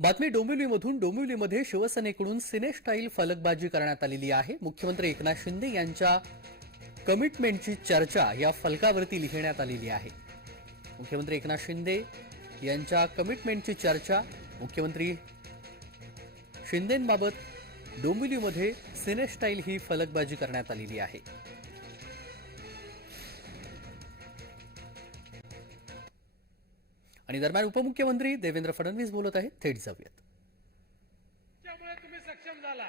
बातमी डोंबिवलीमधून डोंबिवलीमध्ये शिवसेनेकडून सिने स्टाईल फलकबाजी करण्यात आलेली आहे. मुख्यमंत्री एकनाथ शिंदे यांच्या कमिटमेंटची चर्चा या फलकावरती लिहिण्यात आलेली आहे. मुख्यमंत्री एकनाथ शिंदे यांच्या कमिटमेंटची चर्चा मुख्यमंत्री शिंदेंबाबत डोंबिवलीमध्ये सिने स्टाईल ही फलकबाजी करण्यात आलेली आहे. आणि दरम्यान उपमुख्यमंत्री देवेंद्र फडणवीस बोलत आहेत. थेट जाऊयात. त्यामुळे तुम्ही सक्षम झाला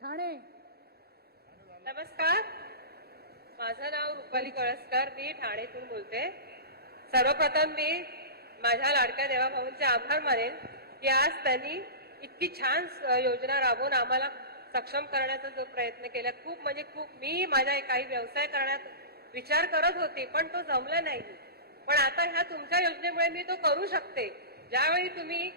ठाणे. नमस्कार. माझं नाव रुपाली कळसकर. मी ठाणेतून बोलते. सर्वप्रथम मी माझ्या लाडक्या देवाभाऊंचे आभार मानेन की आज त्यांनी इतकी छान योजना राबवून आम्हाला सक्षम करण्याचा जो प्रयत्न केला. खूप म्हणजे खूप मी माझ्या काही व्यवसाय करण्यात विचार करत होते पण तो जमला नाही. पण आता ह्या तुमच्या योजनेमुळे मी तो करू शकते. ज्यावेळी तुम्ही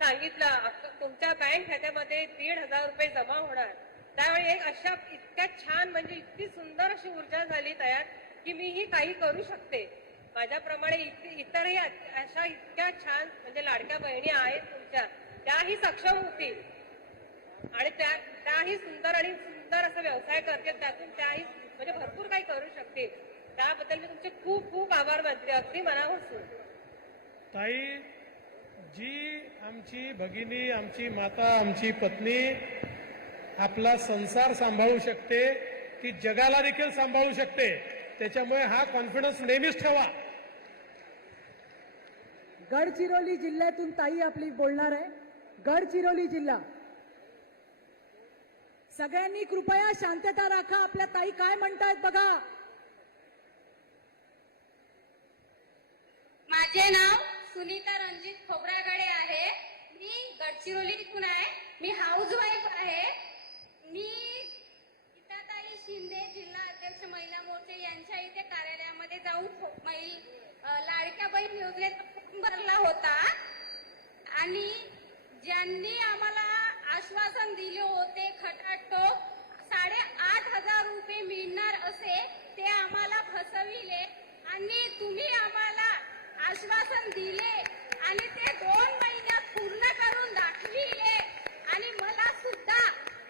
सांगितलं तुमच्या बँक खात्यामध्ये दीड हजार रुपये जमा होणार. त्यावेळी एक अशा इतक्या छान म्हणजे इतकी सुंदर अशी ऊर्जा झाली तयार की मी ही काही करू शकते. माझ्याप्रमाणे इतरही अशा इतक्या छान म्हणजे लाडक्या बहिणी आहेत तुमच्या. त्याही सक्षम होतील. आणि त्या त्याही सुंदर आणि सुंदर असा व्यवसाय करते त्यातून त्याही म्हणजे भरपूर काही करू शकतील त्याबद्दल मी तुमचे खूप खूप आभार मानते. अगदी मनापासून. ताई जी आमची भगिनी आमची माता आमची पत्नी आपला संसार सांभाळू शकते ती जगाला देखील सांभाळू शकते त्याच्यामुळे हा कॉन्फिडन्स नेहमीच ठेवा. गडचिरोली जिल्ह्यातून ताई आपली बोलणार आहे. गडचिरोली जिल्हा. सगळ्यांनी कृपया शांतता राखा. आपल्या ताई काय म्हणतायत बघा. माझे नाव सुनीता रणजित खोबरागडे आहे. मी गडचिरोलीतून आहे. मी हाऊस वाईफ आहे. मी गीताताई शिंदे जिल्हा अध्यक्ष महिला मोर्चे यांच्या इथे कार्यालयामध्ये जाऊन लाडक्या बहीण योजनेत फॉर्म भरला होता. आणि ज्यांनी आम्हाला आश्वासन दिले होते खटाटोप साडेआठ हजार रुपये मिळणार असे ते आम्हाला फसविले आणि तुम्ही आम्हाला आश्वासन दिले. आणि ते दोन महिने पूर्ण करून दाखविले आणि मला सुद्धा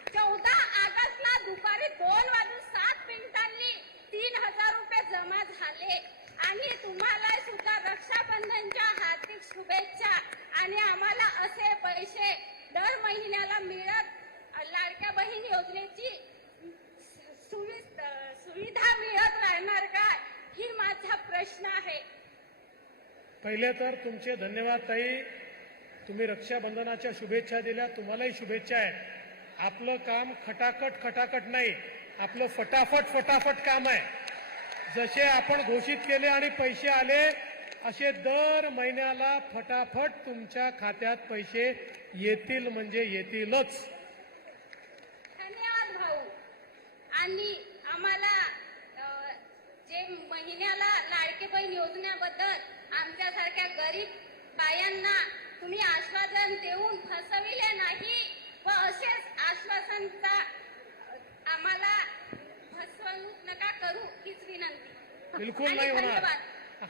चौदा ऑगस्टला दुपारी दोन वाजून सात मिनिटांनी तीन हजार रुपये जमा झाले आणि तुम्हाला सुद्धा रक्षाबंधनच्या हार्दिक शुभेच्छा आणि आम्हाला असे पैसे दर महिन्याला मिळत लाडक्या बहीण योजनेची सुवि- सुविधा मिळत राहणार का ही माझा प्रश्न आहे पहिले तर तुमचे धन्यवाद ताई. तुम्ही रक्षाबंधनाच्या शुभेच्छा दिल्या. तुम्हालाही शुभेच्छा आहेत. आपलं काम खटाखट खटाखट नाही. आपलं फटाफट फटाफट काम आहे. जसे आपण घोषित केले आणि पैसे आले असे दर महिन्याला फटाफट तुमच्या खात्यात पैसे येतील म्हणजे येतीलच धन्यवाद भाऊ आणि आम्हाला अ, जे महिन्याला लाडके बहीण योजनेबद्दल आमच्यासारख्या गरीब बायांना तुम्ही आश्वासन देऊन फसविले नाही व असेच आश्वासनचा आम्हाला फसवणूक नका करू हीच विनंती. बिलकुल नाही होणार. धन्यवाद.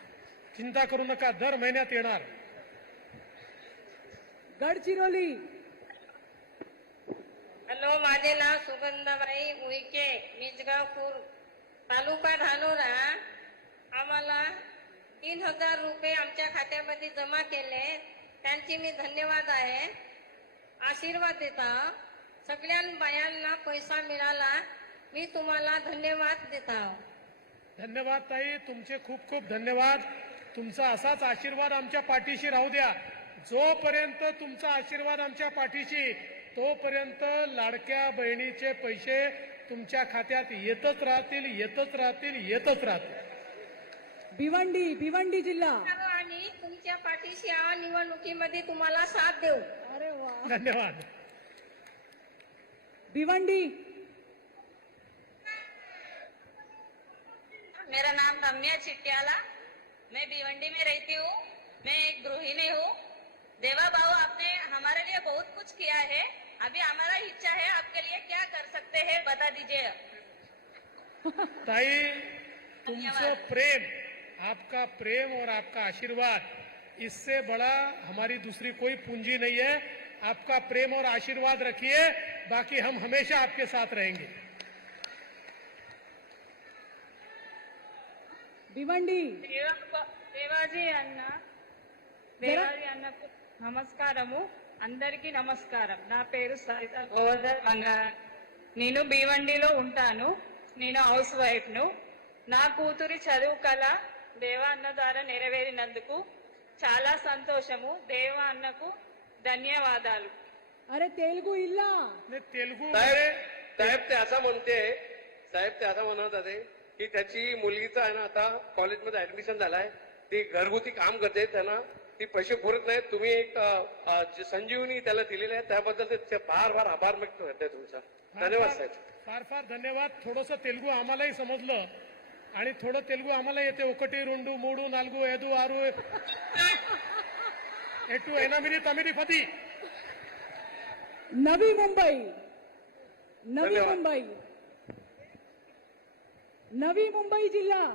चिंता करू नका दर महिन्यात येणार. गडचिरोली. हॅलो माझे नाव सुगंधाबाई उईके मिजगावपूर. तालुका धानोरा आम्हाला तीन हजार रुपये आमच्या खात्यामध्ये जमा केले. त्यांची मी धन्यवाद आहे. आशीर्वाद देता. सगळ्या बायांना पैसा मिळाला मी तुम्हाला धन्यवाद देता. धन्यवाद ताई तुमचे खूप खूप धन्यवाद. तुमचा असाच आशीर्वाद आमच्या पाठीशी राहू द्या. जोपर्यंत तुमचा आशीर्वाद आमच्या पाठीशी तोपर्यंत लाडक्या बहिणीचे पैसे तुमच्या खात्यात येतच राहतील येतच राहतील येतच राहतील. भिवंडी भिवंडी जिल्हा. आणि तुमच्या पाठीशी या निवडणुकीमध्ये तुम्हाला साथ देऊ. अरे वा. धन्यवाद. भिवंडी. मेरा नाम रम्या चिट्याला. मैं भिवंडी में रहती हूँ. मैं एक गृहिणी हूँ. देवा बाबू आपने हमारे लिए बहुत कुछ किया है. अभी हमारा इच्छा है आपके लिए क्या कर सकते हैं बता दीजिए। ताई तुमसे प्रेम आपका प्रेम और आपका आशीर्वाद इससे बड़ा हमारी दूसरी कोई पूंजी नहीं है। आपका प्रेम और आशीर्वाद रखिए बाकी हम हमेशा आपके साथ रहेंगे। भिवंडी। देवाजी अन्ना। देवाजी अन्ना नमस्कार అందరికీ నమస్కారం నా పేరు సరిత గోవర్ధన్ మంగారం నేను భీవండిలో ఉంటాను నేను హౌస్ వైఫ్ ను నా కూతురి చదువు కళ దేవా అన్న ద్వారా నెరవేరినందుకు చాలా సంతోషము దేవా అన్నకు ధన్యవాదాలు अरे तेलगू इल्ला ने तेलुगु साहेब मध्ये साहेब ते असं म्हणते साहेब ते असं म्हणत होते की त्याची मुलगीचं आहे ना आता कॉलेजमध्ये ऍडमिशन झालाय ती घरगुती काम करते त्यांना ती पैसे पुरत नाहीत. तुम्ही एक संजीवनी त्याला दिलेली आहे त्याबद्दल फार फार आभार व्यक्त करते तुमचा. धन्यवाद साहेब. फार फार धन्यवाद. थोडंसं तेलगू आम्हालाही समजलं. आणि थोडं तेलगू आम्हाला येते. ओकटी रुंडू मोडू नालगू एदू आरू एटू एनामिनी तमिनी फती. नवी मुंबई. नवी मुंबई. नवी मुंबई जिल्हा.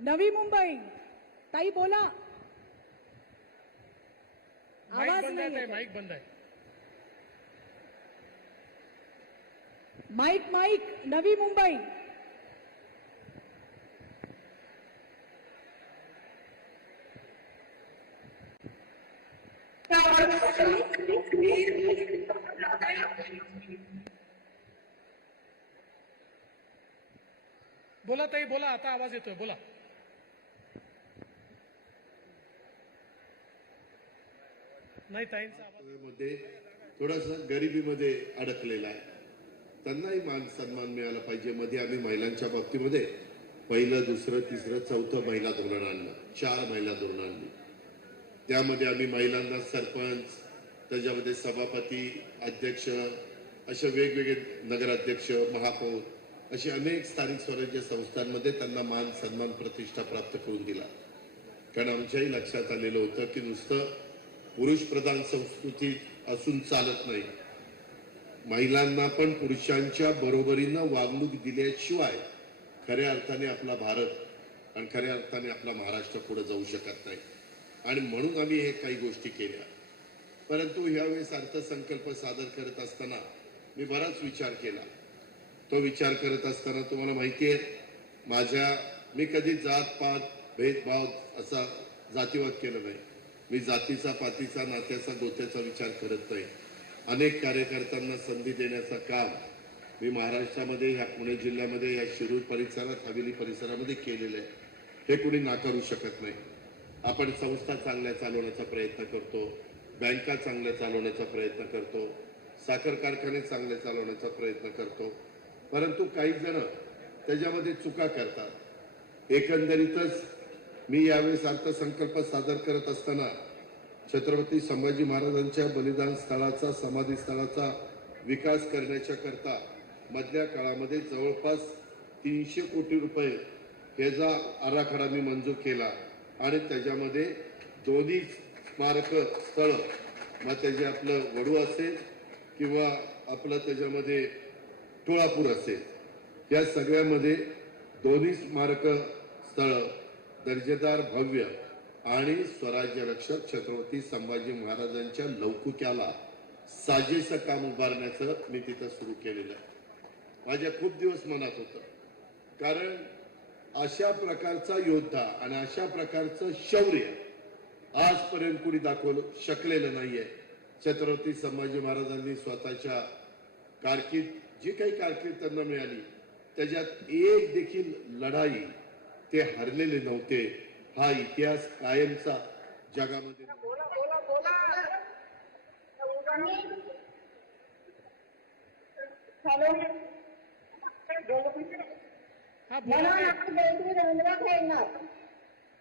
नवी मुंबई. ताई बोला. आवाज नाही. माईक बंद आहे. Mike mike. नवी मुंबई. बोला ताई बोला आता आवाज येतोय बोला. नाही ताईंचा थोडासा गरिबीमध्ये अडकलेला आहे. त्यांनाही मान सन्मान मिळाला पाहिजे. मध्ये आम्ही महिलांच्या बाबतीमध्ये पहिलं दुसरं तिसरं चौथं महिला धोरण आणलं. चार महिला धोरण आणली. त्यामध्ये आम्ही महिलांना सरपंच त्याच्यामध्ये सभापती अध्यक्ष असे वेगवेगळे नगराध्यक्ष महापौर अशी अनेक स्थानिक स्वराज्य संस्थांमध्ये त्यांना मान सन्मान प्रतिष्ठा प्राप्त करून दिला. कारण आमच्याही लक्षात आलेलं होतं की नुसतं पुरुष प्रधान संस्कृती असून चालत नाही. महिलांना पण पुरुषांच्या बरोबरीनं वागणूक दिल्याशिवाय खऱ्या अर्थाने आपला भारत आणि खऱ्या अर्थाने आपला महाराष्ट्र पुढे जाऊ शकत नाही. आणि म्हणून आम्ही हे काही गोष्टी केल्या. परंतु ह्यावेळेस अर्थसंकल्प सादर करत असताना मी बराच विचार केला. तो विचार करत असताना तुम्हाला माहिती आहे माझ्या मी कधी जात पात भेदभाव असा जातीवाद केला नाही. मी जातीचा पातीचा नात्याचा गोत्याचा विचार करत नाही. अनेक कार्यकर्त्यांना संधी देण्याचं काम मी महाराष्ट्रामध्ये ह्या पुणे जिल्ह्यामध्ये या शिरूर परिसरात हवेली परिसरामध्ये केलेलं आहे. हे कुणी नाकारू शकत नाही. आपण संस्था चांगल्या चालवण्याचा प्रयत्न करतो बँका चांगल्या चालवण्याचा प्रयत्न करतो साखर कारखाने चांगले चालवण्याचा प्रयत्न करतो परंतु काही जण त्याच्यामध्ये चुका करतात. एकंदरीतच मी यावेळेस अर्थसंकल्प सादर करत असताना छत्रपती संभाजी महाराजांच्या बलिदान स्थळाचा समाधी स्थळाचा विकास करण्याच्या करता मधल्या काळामध्ये जवळपास तीनशे कोटी रुपये ह्याचा आराखडा मी मंजूर केला आणि त्याच्यामध्ये दोन्ही स्मारक स्थळ मग त्याचे आपलं वडू असेल किंवा आपलं त्याच्यामध्ये तुळापूर असेल. या सगळ्यामध्ये दोन्ही स्मारक स्थळ दर्जेदार भव्य आणि स्वराज्य रक्षक छत्रपती संभाजी महाराजांच्या लौकिक्याला साजेसं काम उभारण्याचं मी तिथं सुरू केलेलं आहे. माझ्या खूप दिवस मनात होतं. कारण अशा प्रकारचा योद्धा आणि अशा प्रकारचं शौर्य आजपर्यंत कुणी दाखवलं शकलेलं नाहीये. छत्रपती संभाजी महाराजांनी स्वतःच्या कारकीर्द जी काही कारकीर्द त्यांना मिळाली त्याच्यात एक देखील लढाई ते हरलेले नव्हते. हा इतिहास कायमचा जगामध्ये हा बोला. ताई.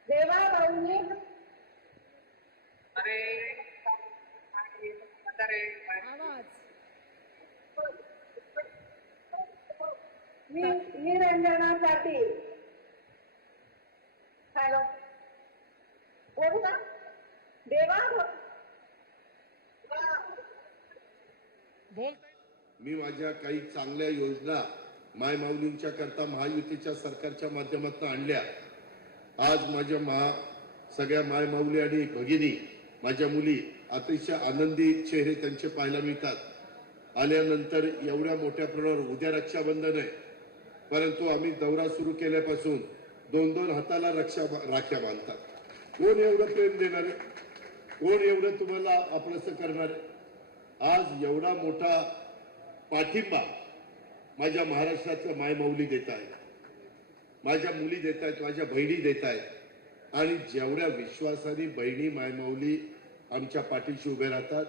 देवा भाऊनी. आवाज. निरंजना पाटील हॅलो. बोलू का? देवा बोल. मी माझ्या काही चांगल्या योजना माय माऊलींच्या करता महायुतीच्या सरकारच्या माध्यमातून आणल्या. आज माझ्या महा सगळ्या माय माऊली आणि भगिनी माझ्या मुली अतिशय आनंदी चेहरे त्यांचे पाहायला मिळतात. आल्यानंतर एवढ्या मोठ्या प्रमाणावर उद्या रक्षाबंधन आहे. परंतु आम्ही दौरा सुरू केल्यापासून दोन दोन हाताला रक्षा राख्या बांधतात. कोण एवढं प्रेम देणार? आहे कोण एवढं तुम्हाला आपलंसं करणार? आहे आज एवढा मोठा पाठिंबा माझ्या महाराष्ट्रातल्या मायमाऊली देत आहे माझ्या मुली देत आहेत माझ्या बहिणी देत आहेत. आणि जेवढ्या विश्वासाने बहिणी मायमाऊली आमच्या पाठीशी उभे राहतात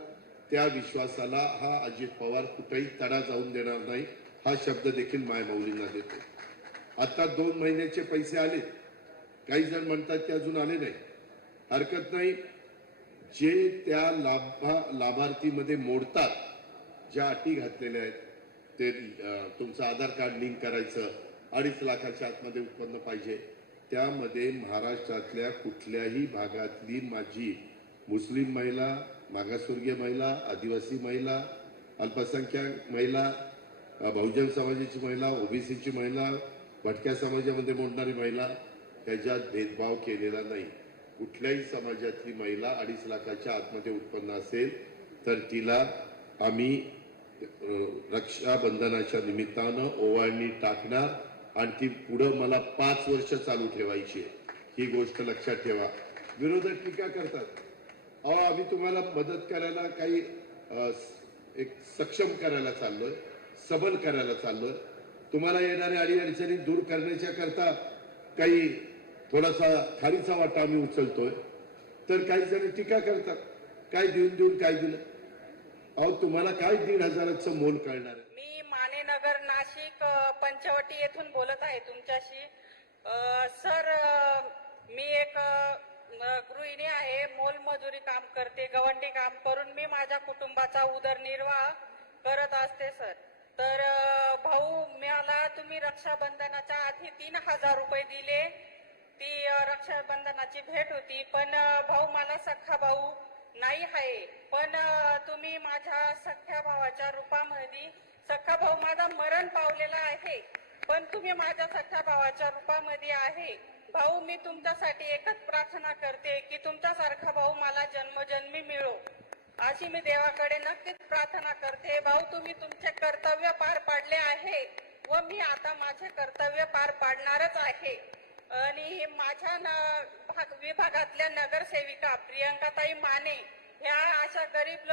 त्या विश्वासाला हा अजित पवार कुठेही तडा जाऊन देणार नाही. हा शब्द देखील मायमाऊलींना देतो. आता दोन महिन्याचे पैसे आले. काही जण म्हणतात ते अजून आले नाही. हरकत नाही. जे त्या लाभा लाभार्थीमध्ये मोडतात ज्या अटी घातलेल्या आहेत ते तुमचं आधार कार्ड लिंक करायचं अडीच लाखाच्या आतमध्ये उत्पन्न पाहिजे त्यामध्ये महाराष्ट्रातल्या कुठल्याही भागातली माझी मुस्लिम महिला मागासवर्गीय महिला आदिवासी महिला अल्पसंख्याक महिला बहुजन समाजाची महिला ओबीसीची महिला भटक्या समाजामध्ये मोडणारी महिला त्याच्यात भेदभाव केलेला नाही. कुठल्याही समाजातली महिला अडीच लाखाच्या आतमध्ये उत्पन्न असेल तर तिला आम्ही रक्षाबंधनाच्या निमित्तानं ओवाळणी टाकणार आणि ती पुढं मला पाच वर्ष चालू ठेवायची ही गोष्ट लक्षात ठेवा. विरोधक टीका करतात. अहो आम्ही तुम्हाला मदत करायला काही एक सक्षम करायला चाललोय. सबल करायला चाललोय. तुम्हाला येणाऱ्या अडीअडचणी दूर करण्याच्या करता काही थोडासा खारीचा वाटा आम्ही उचलतोय. तर काही जण टीका करतात. काय देऊन देऊन काय दिलं? अहो तुम्हाला काय दीड हजाराचं मोल कळणार मी मानेनगर नाशिक पंचवटी येथून बोलत आहे तुमच्याशी. सर मी एक गृहिणी आहे. मोलमजुरी काम करते गवंडी काम करून मी माझ्या कुटुंबाचा उदरनिर्वाह करत असते सर. तर भाऊ मला तुम्ही रक्षाबंधनाच्या आधी तीन हजार रुपये दिले. ती रक्षाबंधनाची भेट होती. पण भाऊ मला सख्खा भाऊ नाही आहे. पण तुम्ही माझ्या सख्या भावाच्या रूपामध्ये सख्खा भाऊ माझा मरण पावलेला आहे. पण तुम्ही माझ्या सख्या भावाच्या रूपामध्ये आहे. भाऊ मी तुमच्यासाठी एकच प्रार्थना करते की तुमच्यासारखा भाऊ मला जन्मजन्मी मिळो. अशी मी देवाकडे नक्कीच प्रार्थना करते. भाऊ तुम्ही तुमचे कर्तव्य पार पाडले आहे व मी आता माझे कर्तव्य पार पाडणारच आहे. आणि माझ्या भाग विभागातल्या नगरसेविका प्रियंकाताई माने ह्या अशा गरीब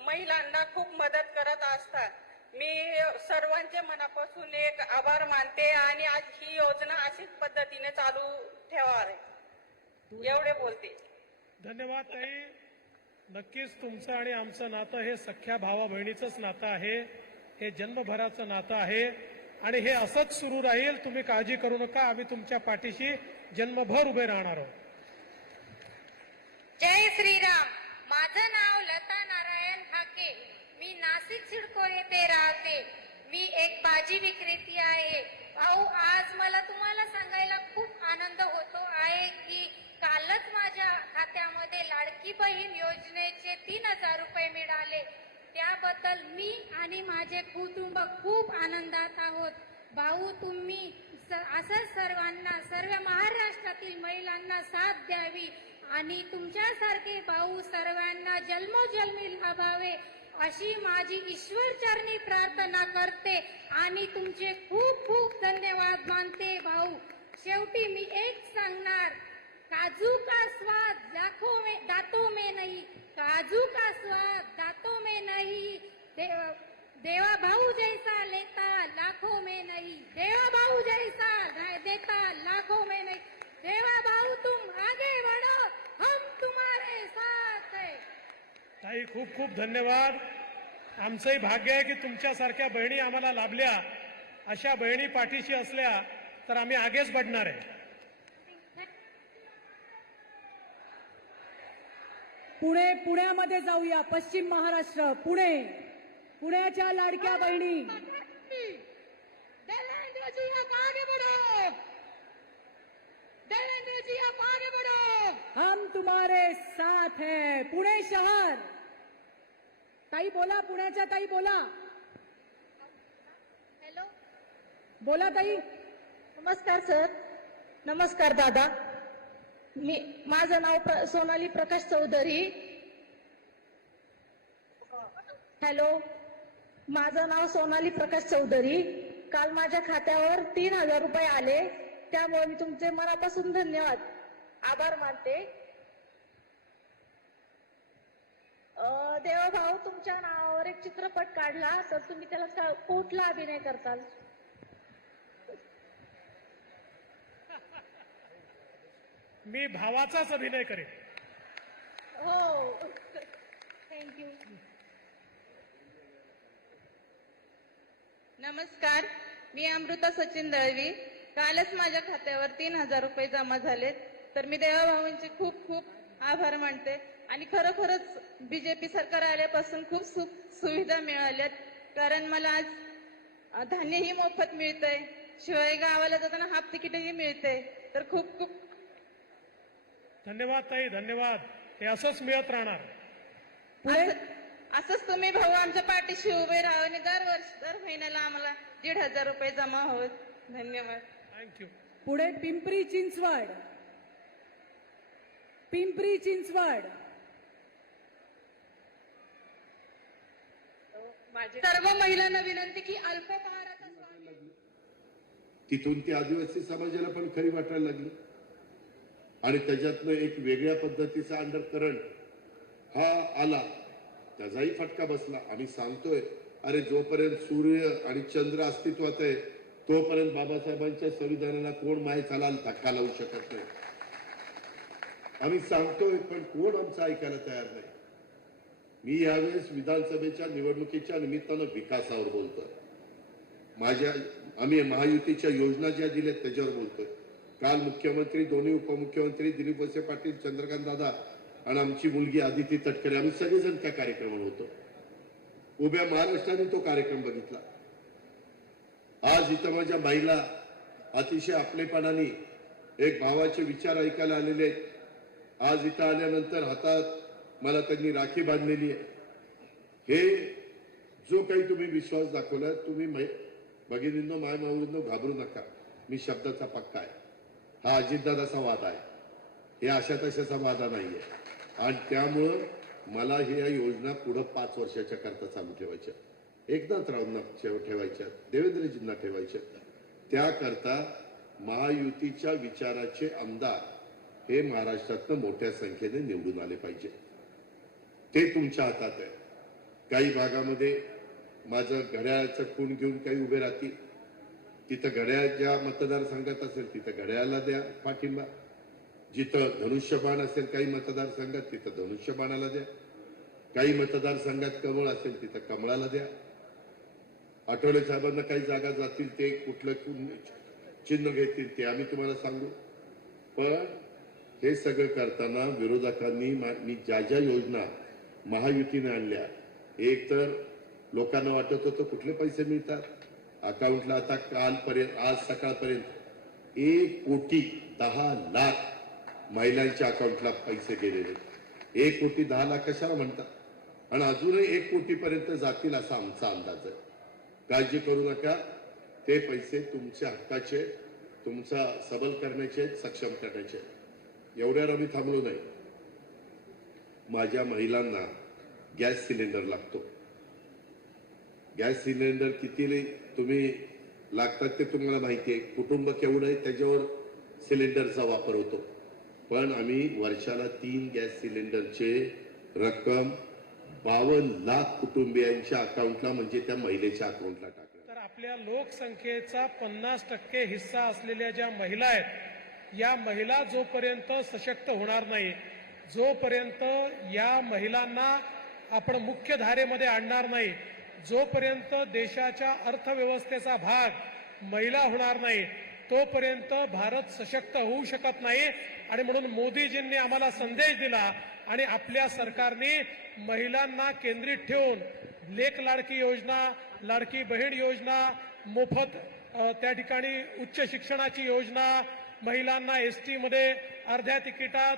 महिलांना खूप मदत करत असतात. मी सर्वांचे मनापासून एक आभार मानते आणि आज ही योजना अशीच पद्धतीने चालू ठेवावी. एवढे बोलते. धन्यवाद ताई. नक्कीच तुमचं आणि आमचं नातं हे सख्या भावा बहिणीचंच नातं आहे. हे जन्मभराचं नातं आहे. आणि हे असंच सुरू राहील तुम्ही काळजी करू नका. आम्ही तुमच्या पाठीशी जन्मभर उभे राहणार आहोत. जय श्रीराम. माझं नाव लता नारायण हाके. मी नाशिक सिडको येथे राहते. मी एक भाजी विक्रेती आहे. भाऊ आज मला तुम्हाला सांगायला खूप आनंद होतो. कालच माझ्या खात्यामध्ये लाडकी बहीण योजनेचे तीन हजार रुपये मिळाले. त्याबद्दल मी आणि माझे कुटुंब खूप आनंदात आहोत. भाऊ तुम्ही स- असंच सर्वांना सर्व महाराष्ट्रातील महिलांना साथ द्यावी आणि तुमच्यासारखे भाऊ सर्वांना जन्मोजन्मी लाभावे अशी माझी ईश्वर चरणी प्रार्थना करते आणि तुमचे खूप खूप धन्यवाद मानते भाऊ. शेवटी मी एक सांगणार काजू का स्वाद दाखो में दातों में नहीं। काजू का स्वाद दातों में नहीं। देवा देवा भाऊ जैसा लेता लाखों में नहीं। देवा भाऊ जैसा देता लाखों में नहीं। देवा भाऊ तुम आगे बढ़ो। हम तुम्हारे साथ है। ताई खूप खूप धन्यवाद. आमचंही भाग्य आहे की तुमच्यासारख्या बहिणी आम्हाला लाभल्या. अशा बहिणी पाठीशी असल्या तर आम्ही आगेच बढणार आहे. पुणे पुण्यामध्ये जाऊया. पश्चिम महाराष्ट्र पुणे. पुण्याच्या लाडक्या बहिणी. हम तुम्हारे साथ है. पुणे शहर. ताई बोला पुण्याच्या ताई बोला. हॅलो. बोला ताई. नमस्कार सर. नमस्कार दादा. मी माझं नाव प्र, सोनाली प्रकाश चौधरी. हॅलो. माझं नाव सोनाली प्रकाश चौधरी. काल माझ्या खात्यावर तीन हजार रुपये आले. त्यामुळे मी तुमचे मनापासून धन्यवाद. आभार मानते. देवभाऊ देवाभाऊ तुमच्या नावावर एक चित्रपट काढला. तर तुम्ही त्याला का- कुठला अभिनय करताल? मी भावाचाच अभिनय करेन. हो. थँक्यू नमस्कार. मी अमृता सचिन दळवी. कालच माझ्या खात्यावर तीन हजार रुपये जमा झालेत. तर मी देवाभाऊंचे खूप खूप आभार मानते. आणि खरोखरच बीजेपी सरकार आल्यापासून खूप सुख सुविधा मिळाल्यात. कारण मला आज धान्यही मोफत मिळतंय. शिवाय गावाला जाताना हाफ तिकीटही मिळते तर खूप खूप धन्यवाद ताई धन्यवाद. हे असंच मिळत राहणार. पुढे? असंच तुम्ही भाऊ आमच्या पाठीशी उभे राहा आणि दरवर्षी दर महिन्याला आम्हाला दीड हजार रुपये जमा होत धन्यवाद. थँक्यू पुढे पिंपरी चिंचवड. पिंपरी चिंचवड. सर्व महिलांना विनंती की अल्पोपहाराचा तिथून ती आदिवासी समाजाला पण खरी वाटायला लागली. आणि त्याच्यातनं एक वेगळ्या पद्धतीचा अंडर करंट हा आला. त्याचाही फटका बसला. आणि सांगतोय अरे जोपर्यंत सूर्य आणि चंद्र अस्तित्वात आहे तोपर्यंत बाबासाहेबांच्या संविधानाला कोण माय चालाल धक्का लावू शकत नाही. आम्ही सांगतोय पण कोण आमचं ऐकायला तयार नाही? मी यावेळेस विधानसभेच्या निवडणुकीच्या निमित्तानं विकासावर बोलतोय. माझ्या आम्ही महायुतीच्या योजना ज्या दिल्यात त्याच्यावर बोलतोय. काल मुख्यमंत्री दोन्ही उपमुख्यमंत्री दिलीप वसे पाटील चंद्रकांत दादा आणि आमची मुलगी आदिती तटकरे आम्ही सगळेजण त्या कार्यक्रमावर होतो. उभ्या महाराष्ट्राने तो कार्यक्रम बघितला. आज इथं माझ्या महिला अतिशय आपलेपणाने एक भावाचे विचार ऐकायला आलेले आहेत. आज इथं आल्यानंतर हातात मला त्यांनी राखी बांधलेली आहे. हे जो काही तुम्ही विश्वास दाखवलाय तुम्ही भगिनींनो माय माऊलींनो घाबरू नका. मी शब्दाचा पक्का आहे. हा अजितदादाचा वादा आहे. हे अशा तशाचा वादा नाहीये. आणि त्यामुळं मला हे या योजना पुढं पाच वर्षाच्या करता चालू ठेवायच्या. एकनाथरावांना ठेव- ठेवायच्या. देवेंद्रजींना ठेवायच्या. त्याकरता महायुतीच्या विचाराचे आमदार हे महाराष्ट्रातनं मोठ्या संख्येने निवडून आले पाहिजे. ते तुमच्या हातात आहे. काही भागामध्ये माझं घड्याळाचं खूण घेऊन काही उभे राहतील. तिथं घड्याळ ज्या मतदारसंघात असेल तिथं घड्याळाला द्या पाठिंबा. जिथं धनुष्यबाण असेल काही मतदारसंघात तिथं धनुष्यबाणाला द्या. काही मतदारसंघात कमळ असेल तिथं कमळाला द्या. आठवले साहेबांना काही जागा जातील ते कुठलं चिन्ह घेतील ते आम्ही तुम्हाला सांगू. पण हे सगळं करताना विरोधकांनी मा- मी ज्या ज्या योजना महायुतीने आणल्या एक तर लोकांना वाटत होतं कुठले पैसे मिळतात अकाउंटला आता कालपर्यंत आज सकाळपर्यंत एक कोटी दहा लाख महिलांच्या अकाउंटला पैसे गेलेले एक कोटी दहा लाख कशाला म्हणतात? आणि अजूनही एक कोटीपर्यंत जातील असा आमचा अंदाज आहे. काळजी करू नका. ते पैसे तुमच्या हक्काचे तुमचा सबल करण्याचे सक्षम करण्याचे एवढ्यावर आम्ही थांबलो नाही. माझ्या महिलांना गॅस सिलेंडर लागतो. गॅस सिलेंडर किती तुम्ही लागतात ते तुम्हाला माहिती आहे. कुटुंब केवढं आहे त्याच्यावर सिलेंडरचा वापर होतो. पण आम्ही वर्षाला तीन गॅस सिलेंडरचे रक्कम बावन्न लाख कुटुंबियांच्या अकाउंटला म्हणजे त्या महिलेच्या अकाउंटला टाकणार तर आपल्या लोकसंख्येचा पन्नास टक्के हिस्सा असलेल्या ज्या महिला आहेत या महिला जोपर्यंत सशक्त होणार नाही जोपर्यंत या महिलांना आपण मुख्य धारेमध्ये आणणार नाही जोपर्यंत देशाच्या अर्थव्यवस्थेचा भाग महिला होणार नाही तोपर्यंत भारत सशक्त होऊ शकत नाही. आणि म्हणून मोदीजींनी आम्हाला संदेश दिला आणि आपल्या सरकारने महिलांना केंद्रित ठेवून लेख लाडकी योजना लाडकी बहीण योजना मोफत त्या ठिकाणी उच्च शिक्षणाची योजना महिलांना एस टीमध्ये अर्ध्या तिकिटात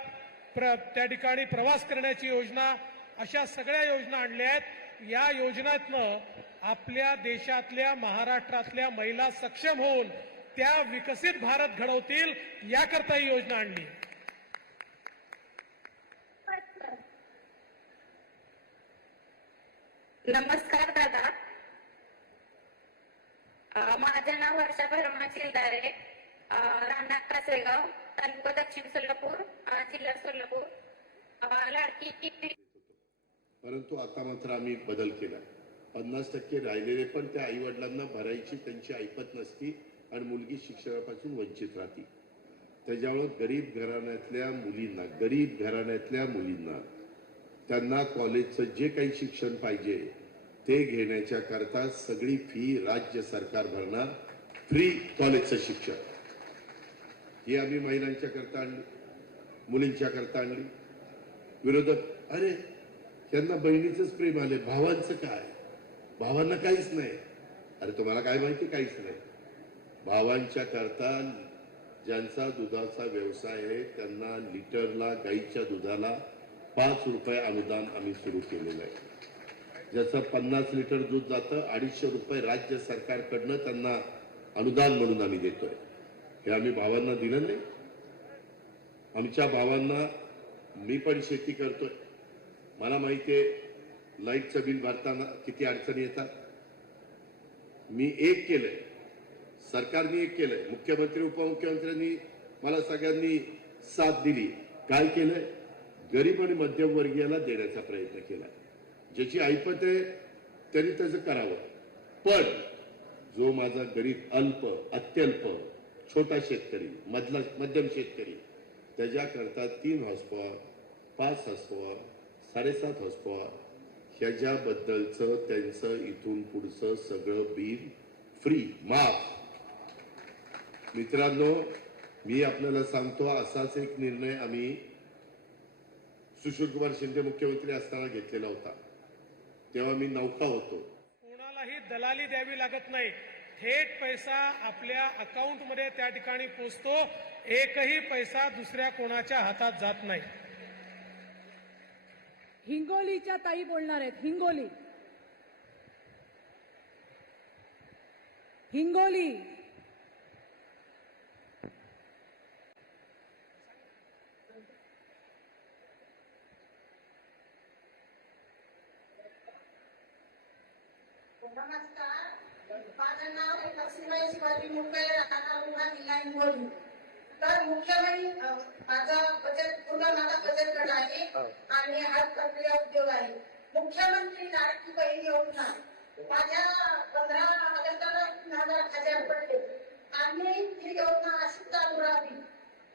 प्र त्या ठिकाणी प्रवास करण्याची योजना अशा सगळ्या योजना आणल्या आहेत. या योजनेतनं आपल्या देशातल्या महाराष्ट्रातल्या महिला सक्षम होऊन त्या विकसित भारत घडवतील याकरता ही योजना आणली. नमस्कार दादा. माझं नाव वर्षा भरमा चिलदारे अ, राहणार कासेगाव तालुका दक्षिण सोलापूर जिल्हा सोलापूर. लाडकी परंतु आता मात्र आम्ही बदल केला. पन्नास टक्के राहिलेले पण त्या आईवडिलांना भरायची त्यांची ऐपत नसती आणि मुलगी शिक्षणापासून वंचित राहते. त्याच्यामुळं गरीब घराण्यातल्या मुलींना गरीब घराण्यातल्या मुलींना त्यांना कॉलेजचं जे काही शिक्षण पाहिजे ते घेण्याच्या करता सगळी फी राज्य सरकार भरणार. फ्री कॉलेजचं शिक्षण. ही आम्ही महिलांच्या करता आणली मुलींच्या करता आणली. विरोधक अरे त्यांना बहिणीचंच प्रेम आले भावांचं काय? भावांना काहीच नाही. अरे तुम्हाला काय माहिती? काहीच नाही. भावांच्या करता ज्यांचा दुधाचा व्यवसाय आहे त्यांना लिटरला गाईच्या दुधाला पाच रुपये अनुदान आम्ही सुरू केलेलं आहे. ज्याचं पन्नास लिटर दूध जातं अडीचशे रुपये राज्य सरकारकडनं त्यांना अनुदान म्हणून आम्ही देतोय. हे आम्ही भावांना दिलं नाही. आमच्या भावांना मी पण शेती करतोय. मला माहिती आहे लाईटचं बिल भरताना किती अडचणी येतात. मी एक केलंय सरकारने एक केलंय मुख्यमंत्री उपमुख्यमंत्र्यांनी मला सगळ्यांनी साथ दिली. काय केलंय? गरीब आणि मध्यमवर्गीयाला देण्याचा प्रयत्न केला ज्याची ऐपत आहे त्यांनी त्याचं करावं. पण जो माझा गरीब अल्प अत्यल्प छोटा शेतकरी मधला मध्यम शेतकरी त्याच्याकरता तीन हॉस्पॉर पाच हॉस्पॉर साडेसात वाजता ह्याच्याबद्दलचं त्यांचं इथून पुढचं सगळं बिल फ्री माफ. मित्रांनो मी आपल्याला सांगतो असाच एक निर्णय आम्ही सुशीलकुमार शिंदे मुख्यमंत्री असताना घेतलेला होता. तेव्हा मी नौका होतो. कोणालाही दलाली द्यावी लागत नाही. थेट पैसा आपल्या अकाउंटमध्ये त्या ठिकाणी पोचतो. एकही पैसा दुसऱ्या कोणाच्या हातात जात नाही. हिंगोलीच्या ताई बोलणार आहेत. हिंगोली. हिंगोली. नमस्कार. माझं नाव लक्ष्मीबाई शिवाजी मुंबई राहणार जिल्हा हिंगोली. तर मुख्यमंत्री माझा माझा बचत गट आहे आणि हा प्रक्रिया उद्योग आहे. मुख्यमंत्री लाडकी बहीण योजना. माझ्या पंधरा ऑगस्टला तीन हजार हजार पडले. आणि ही योजना अशीच चालू राहावी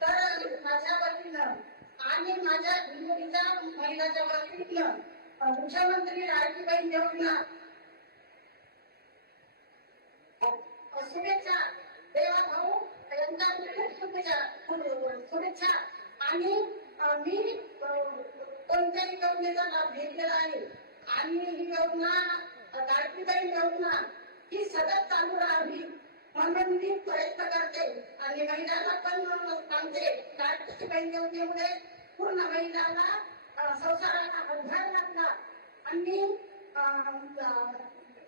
तर माझ्या वतीनं आणि माझ्या हिंगोलीच्या महिलाच्या वतीनं मुख्यमंत्री लाडकी बहीण योजना. शुभेच्छा. देवा भाऊ खूप शुभेच्छा. शुभेच्छा. आणि मी कोणत्याही योजनेचा लाभ घेतलेला आहे. आणि ही योजना लाडकी योजना ही सतत चालू राहावी म्हणून मी प्रयत्न करते. आणि महिलांना पण सांगते लाडकी योजनेमुळे पूर्ण महिलांना संसाराला हातभार लागला. आणि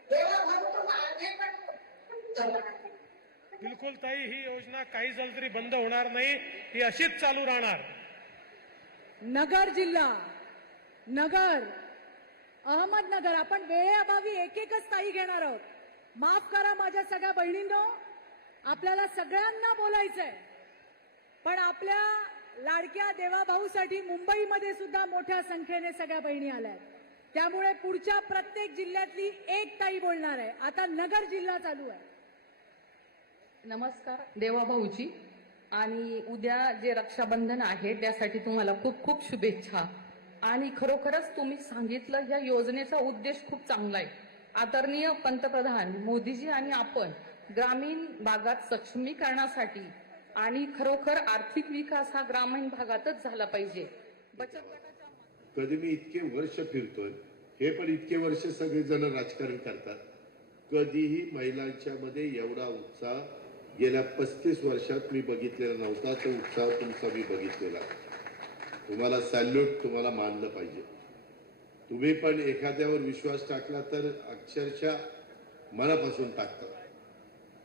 देवा भरतो तो पण बिलकुल ताई ही योजना काही झालं तरी बंद होणार नाही ही अशीच चालू राहणार. नगर जिल्हा नगर अहमदनगर. आपण वेळेअभावी एक एकच ताई घेणार आहोत. माफ करा माझ्या सगळ्या बहिणींनो आपल्याला सगळ्यांना बोलायचंय. पण आपल्या लाडक्या देवाभाऊसाठी मुंबईमध्ये सुद्धा मोठ्या संख्येने सगळ्या बहिणी आल्यात. त्यामुळे पुढच्या प्रत्येक जिल्ह्यातली एक ताई बोलणार आहे. आता नगर जिल्हा चालू आहे. नमस्कार देवाभाऊजी. आणि उद्या जे रक्षाबंधन आहे त्यासाठी तुम्हाला खूप खूप शुभेच्छा. आणि खरोखरच तुम्ही सांगितलं या योजनेचा उद्देश खूप चांगला आहे. आदरणीय पंतप्रधान मोदीजी आणि आपण ग्रामीण भागात सक्षमीकरणासाठी आणि खरोखर आर्थिक विकास हा ग्रामीण भागातच झाला पाहिजे. बचत गटाच्या कधी मी इतके वर्ष फिरतोय हे पण इतके वर्ष सगळेजण राजकारण करतात. कधीही महिलांच्या मध्ये एवढा उत्साह गेल्या पस्तीस वर्षात मी बघितलेला नव्हता तो उत्साह तुमचा मी बघितलेला. तुम्हाला सॅल्यूट तुम्हाला मानलं पाहिजे. तुम्ही पण एखाद्यावर विश्वास टाकला तर अक्षरशः मनापासून टाकतात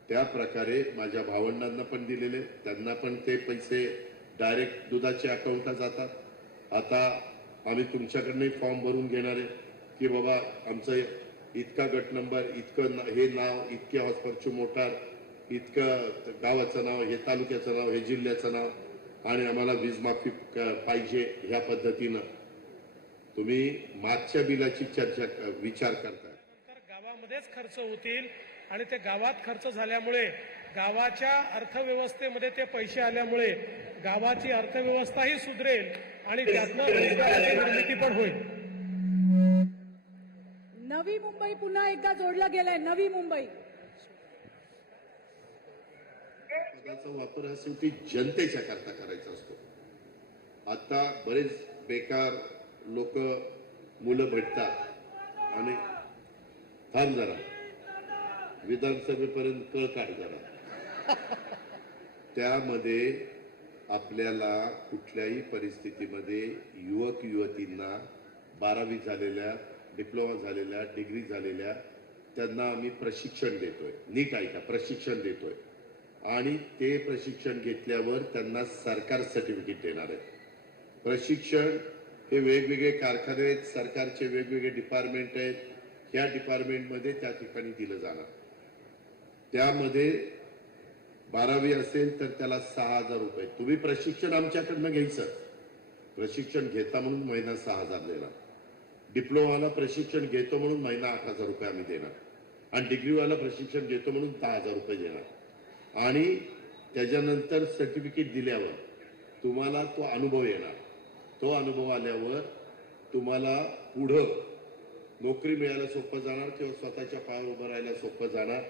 त्या प्रकारे माझ्या भावंडांना पण दिलेले त्यांना पण ते पैसे डायरेक्ट दुधाच्या अकाउंटला जातात. आता आम्ही तुमच्याकडनं फॉर्म भरून घेणार आहे की बाबा आमचं इतका गट नंबर इतकं हे नाव इतके हॉस्पिटलचे मोटार इतकं गावाचं नाव हे तालुक्याचं नाव हे जिल्ह्याचं नाव आणि आम्हाला वीज माफी पाहिजे ह्या पद्धतीनं तुम्ही मागच्या बिलाची चर्चा विचार करताय. तर गावामध्येच खर्च होतील आणि ते गावात खर्च झाल्यामुळे गावाच्या अर्थव्यवस्थेमध्ये ते पैसे आल्यामुळे गावाची अर्थव्यवस्थाही सुधरेल आणि त्यातनं रोजगाराची निर्मिती पण होईल. नवी मुंबई पुन्हा एकदा जोडला गेलाय नवी मुंबई. पदाचा वापर हा शेवटी जनतेच्या करता करायचा असतो. आता बरेच बेकार लोक मुलं भेटतात आणि थांब जरा. विधानसभेपर्यंत कळ काढ जरा. त्यामध्ये आपल्याला कुठल्याही परिस्थितीमध्ये युवक युवतींना बारावी झालेल्या डिप्लोमा झालेल्या डिग्री झालेल्या त्यांना आम्ही प्रशिक्षण देतोय. नीट ऐका प्रशिक्षण देतोय. आणि ते प्रशिक्षण घेतल्यावर त्यांना सरकार सर्टिफिकेट देणार आहे. प्रशिक्षण हे वेगवेगळे कारखाने आहेत सरकारचे वेगवेगळे डिपार्टमेंट आहेत. या डिपार्टमेंटमध्ये त्या ठिकाणी दिलं जाणार. त्यामध्ये बारावी असेल तर त्याला सहा हजार रुपये. तुम्ही प्रशिक्षण आमच्याकडनं घ्यायचं. प्रशिक्षण घेता म्हणून महिना सहा हजार देणार. डिप्लोमाला प्रशिक्षण घेतो म्हणून महिना आठ हजार रुपये आम्ही देणार. आणि डिग्रीवाला प्रशिक्षण घेतो म्हणून दहा हजार रुपये देणार. आणि त्याच्यानंतर सर्टिफिकेट दिल्यावर तुम्हाला तो अनुभव येणार. तो अनुभव आल्यावर तुम्हाला पुढं नोकरी मिळायला सोपं जाणार किंवा स्वतःच्या पायावर उभं राहायला सोपं जाणार.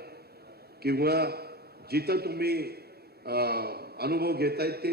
किंवा जिथं तुम्ही अनुभव अनुभव आहेत ते